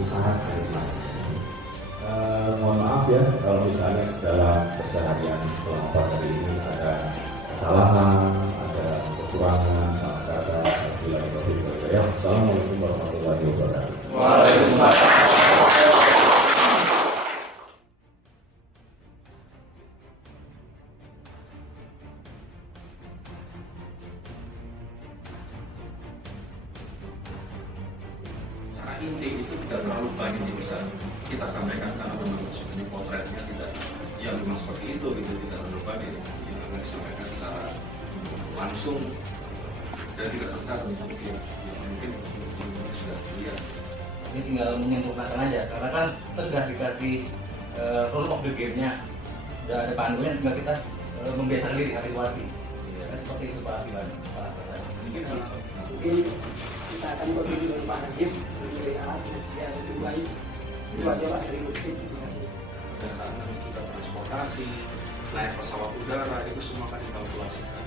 sangat aerodinamis. Mohon maaf ya kalau misalnya dalam keseharian pelapor hari ini ada kesalahan, ada kekurangan, salah kata, ya. Assalamualaikum warahmatullahi wabarakatuh. Waalaikumsalam. Secara inti itu tidak terlalu banyak yang bisa kita sampaikan karena memang sebenarnya potretnya tidak yang memang seperti itu gitu, tidak terlalu banyak yang akan disampaikan secara langsung dan tidak tercatat seperti yang mungkin sudah dilihat. Ini tinggal menyimpulkan aja karena kan sudah dikasih rule of the game-nya, sudah ada panduannya, tinggal kita membiasakan diri habituasi. Kan seperti itu Pak Iwan, Pak Hasan. Mungkin kita akan berbagi dengan Pak Najib menjadi alat yang lebih baik. Itu aja Pak dari Muslim. berdasarkan kita transportasi, naik pesawat udara itu semua kan dikalkulasikan.